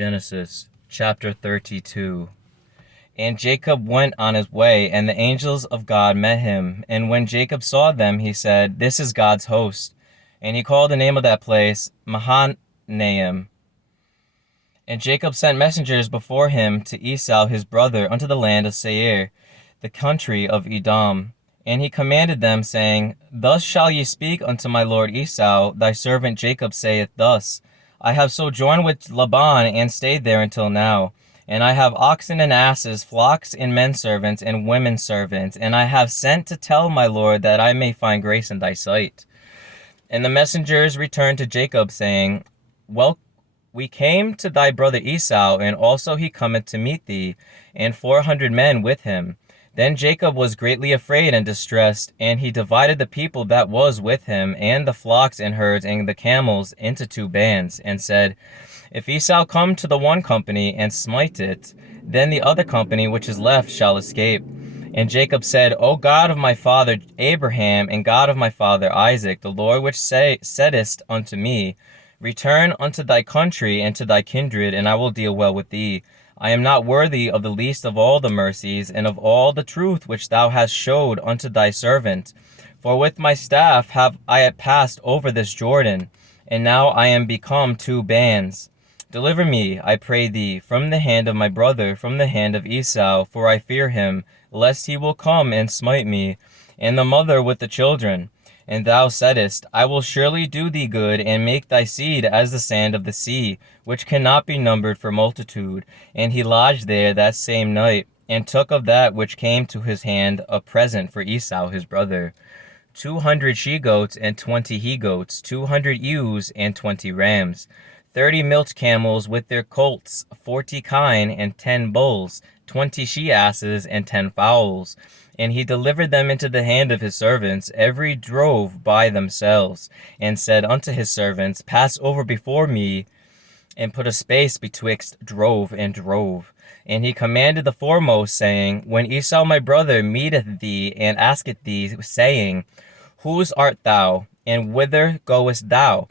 Genesis chapter 32. And Jacob went on his way, and the angels of God met him. And when Jacob saw them, he said, "This is God's host." And he called the name of that place Mahanaim. And Jacob sent messengers before him to Esau his brother unto the land of Seir, the country of Edom. And he commanded them, saying, "Thus shall ye speak unto my lord Esau, thy servant Jacob saith thus, I have sojourned with Laban, and stayed there until now. And I have oxen and asses, flocks and men servants, and women servants. And I have sent to tell my lord that I may find grace in thy sight." And the messengers returned to Jacob, saying, "Well, we came to thy brother Esau, and also he cometh to meet thee, and 400 men with him." Then Jacob was greatly afraid and distressed, and he divided the people that was with him, and the flocks and herds and the camels, into 2 bands, and said, "If Esau come to the one company and smite it, then the other company which is left shall escape." And Jacob said, "O God of my father Abraham, and God of my father Isaac, the Lord which saidest unto me, Return unto thy country and to thy kindred, and I will deal well with thee. I am not worthy of the least of all the mercies, and of all the truth which thou hast showed unto thy servant. For with my staff have I passed over this Jordan, and now I am become 2 bands. Deliver me, I pray thee, from the hand of my brother, from the hand of Esau, for I fear him, lest he will come and smite me, and the mother with the children. And thou saidest, I will surely do thee good, and make thy seed as the sand of the sea, which cannot be numbered for multitude. And he lodged there that same night, and took of that which came to his hand a present for Esau his brother, 200 she-goats and 20 he-goats, 200 ewes and 20 rams, 30 milch camels with their colts, 40 kine and 10 bulls, 20 she-asses and 10 fowls. And he delivered them into the hand of his servants, every drove by themselves, and said unto his servants, Pass over before me, and put a space betwixt drove and drove. And he commanded the foremost, saying, When Esau my brother meeteth thee, and asketh thee, saying, Whose art thou, and whither goest thou?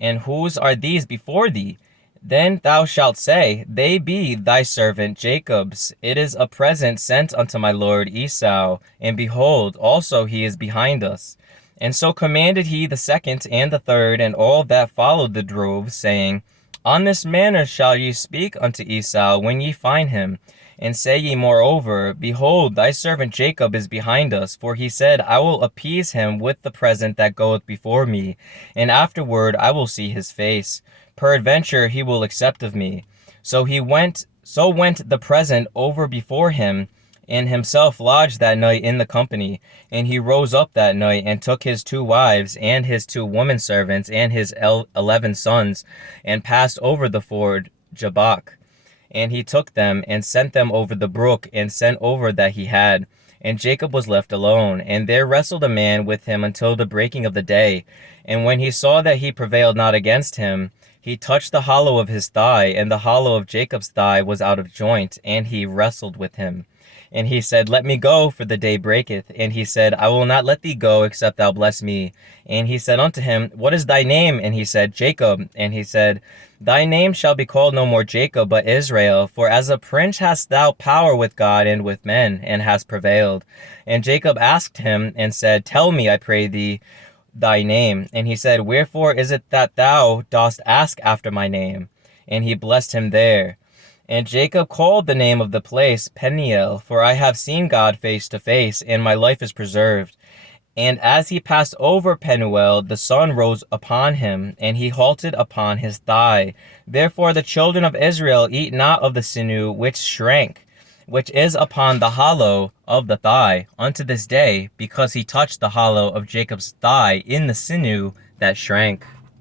And whose are these before thee? Then thou shalt say, They be thy servant Jacob's. It is a present sent unto my lord Esau, and behold, also he is behind us. And so commanded he the second and the third, and all that followed the drove, saying, On this manner shall ye speak unto Esau when ye find him. And say ye moreover, Behold, thy servant Jacob is behind us, for he said, I will appease him with the present that goeth before me, and afterward I will see his face. Peradventure he will accept of me. So went the present over before him, and himself lodged that night in the company. And he rose up that night, and took his 2 wives, and his 2 women servants, and his 11 sons, and passed over the ford Jabbok. And he took them, and sent them over the brook, and sent over that he had. And Jacob was left alone, and there wrestled a man with him until the breaking of the day. And when he saw that he prevailed not against him, he touched the hollow of his thigh, and the hollow of Jacob's thigh was out of joint, and he wrestled with him. And he said, Let me go, for the day breaketh. And he said, I will not let thee go, except thou bless me. And he said unto him, What is thy name? And he said, Jacob. And he said, Thy name shall be called no more Jacob, but Israel, for as a prince hast thou power with God and with men, and hast prevailed. And Jacob asked him, and said, Tell me, I pray thee, thy name. And he said, Wherefore is it that thou dost ask after my name? And he blessed him there. And Jacob called the name of the place Peniel, for I have seen God face to face, and my life is preserved. And as he passed over Penuel, the sun rose upon him, and he halted upon his thigh. Therefore the children of Israel eat not of the sinew which shrank, which is upon the hollow of the thigh, unto this day, because he touched the hollow of Jacob's thigh in the sinew that shrank.